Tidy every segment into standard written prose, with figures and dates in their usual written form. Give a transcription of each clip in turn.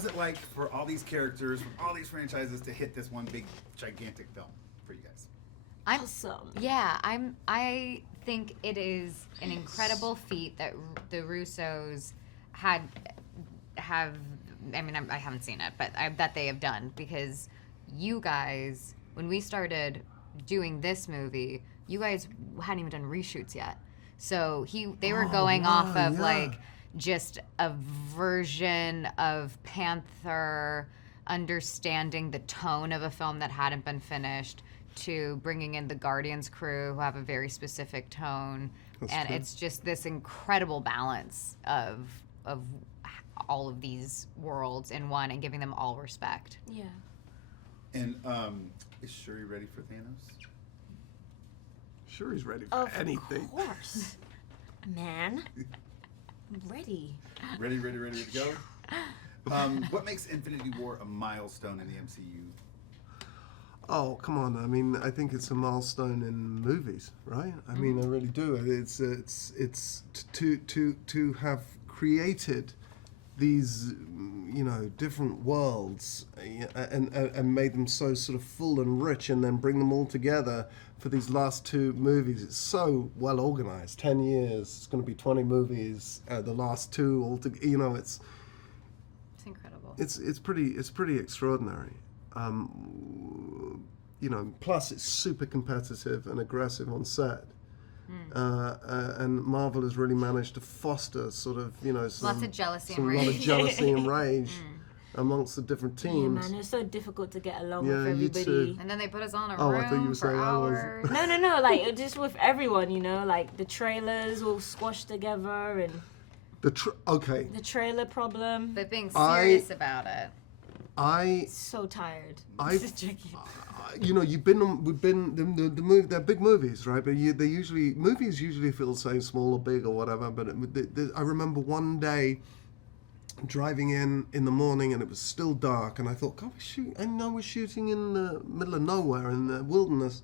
was it like for all these characters from all these franchises to hit this one big gigantic film for you guys? Awesome. Yeah, I think it is an incredible feat that the Russos have. I mean, I haven't seen it, but that they have done, because you guys, when we started doing this movie, you guys hadn't even done reshoots yet. So they were going off of like just a version of Panther, understanding the tone of a film that hadn't been finished, to bringing in the Guardians crew who have a very specific tone. That's true. It's just this incredible balance of all of these worlds in one, and giving them all respect. Yeah. And is Shuri ready for Thanos? Shuri's ready for anything. Of course. Man. I'm ready. Ready to go? What makes Infinity War a milestone in the MCU? Oh, come on. I mean, I think it's a milestone in movies, right? I mean, I really do. It's to have created these, different worlds and made them so sort of full and rich, and then bring them all together for these last two movies. It's so well organized. 10 years, it's going to be 20 movies. The last two all together, it's incredible. It's pretty extraordinary. Plus it's super competitive and aggressive on set. And Marvel has really managed to foster sort of, lots of jealousy and a rage. lot of jealousy and rage amongst the different teams. Yeah, man, it's so difficult to get along with everybody. You too. And then they put us on a I thought you room were for saying I was. hours. No, like just with everyone, like the trailers all squashed together, and the trailer problem. But being serious about it. So tired. We've been they're big movies, right? But movies usually feel so small or big or whatever. But I remember one day driving in the morning, and it was still dark, and I thought, God, we're shooting in the middle of nowhere in the wilderness,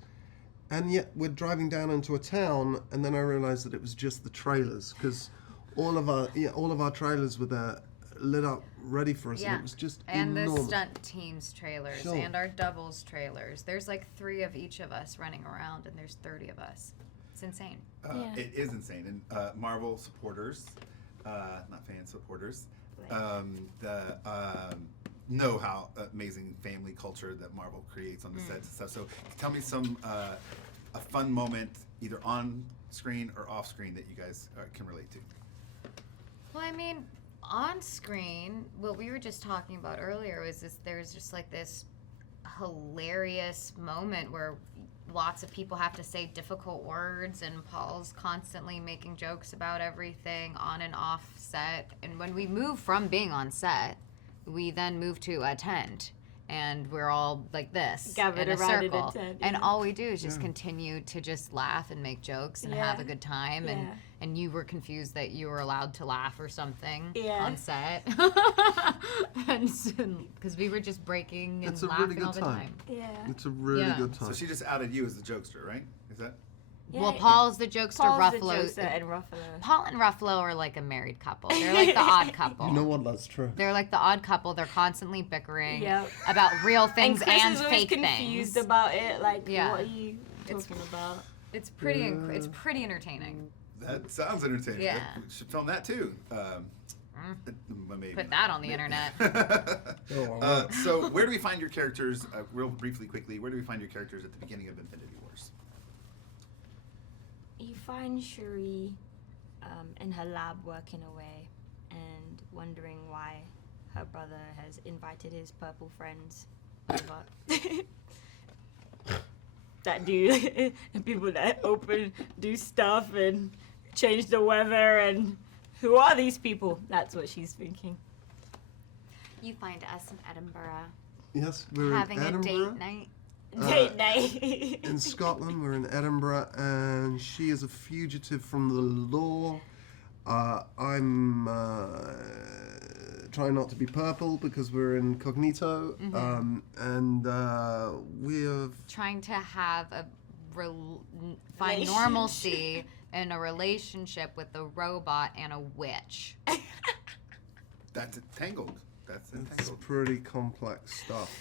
and yet we're driving down into a town, and then I realized that it was just the trailers, because all of our trailers were there, lit up, ready for us, and it was just enormous. The stunt team's trailers, and our doubles trailers. There's like 3 of each of us running around, and there's 30 of us. It's insane. It is insane. And Marvel supporters, not fans, supporters, know how amazing family culture that Marvel creates on the sets and stuff. So tell me a fun moment, either on screen or off screen, that you guys can relate to. Well, I mean, on screen, what we were just talking about earlier was there's just like this hilarious moment where lots of people have to say difficult words, and Paul's constantly making jokes about everything on and off set. And when we move from being on set, we then move to a tent, and we're all like this gathered in a around circle, in a tent, and all we do is just continue to just laugh and make jokes and have a good time. And you were confused that you were allowed to laugh or something on set, because we were just breaking and laughing all the time. Yeah, it's a really good time. So she just outed you as the jokester, right? Is that? Yeah. Well, Paul's the jokester. Ruffalo and Ruffalo. Paul and Ruffalo are like a married couple. They're like the odd couple. You know what? That's true. They're like the odd couple. They're constantly bickering about real things and fake things. Confused about it. Like, what are you talking about? It's pretty. It's pretty entertaining. That sounds entertaining. Yeah. We should film that too. Maybe. Put that on the internet. So where do we find your characters, real briefly, quickly, where do we find your characters at the beginning of Infinity Wars? You find Shuri in her lab working away and wondering why her brother has invited his purple friends over. That do people that do stuff and change the weather, and who are these people? That's what she's thinking. You find us in Edinburgh. Yes, we're having in Edinburgh. a date night. Date night. In Scotland, we're in Edinburgh, and she is a fugitive from the law. I'm trying not to be purple because we're incognito, and we're trying to have find normalcy in a relationship with a robot and a witch. That's Tangled. That's It's entangled. pretty complex stuff.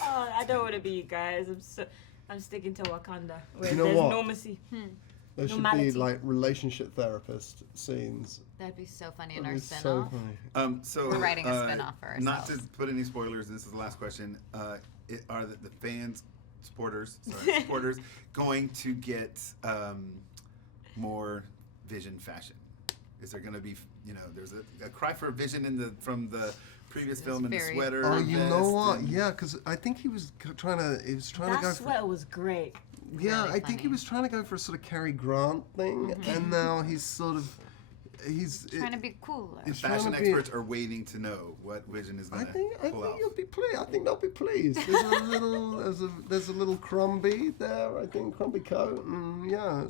Oh, I don't want to be you guys. I'm sticking to Wakanda. Where You know there's what? normalcy. There should Normality. be like relationship therapist scenes. That'd be so funny in That'd our be spin-off. so funny. So We're writing a spin-off for Not to ourselves. put any spoilers, and this is the last question. Are the fans, supporters going to get more Vision fashion? Is there going to be, there's a cry for Vision from the previous film in the very- sweater? Oh, you know vest, what? and- Yeah, because I think he was trying to That go for. sweater was great. Yeah, really I think he funny. was trying to go for a sort of Cary Grant thing, and now he's Trying to be cooler. And trying fashion to be- experts are waiting to know what Vision is I going to think pull out. you'll be pleased. I think they'll be pleased. There's a little there's a little Crombie there. I think Crombie coat, and yeah,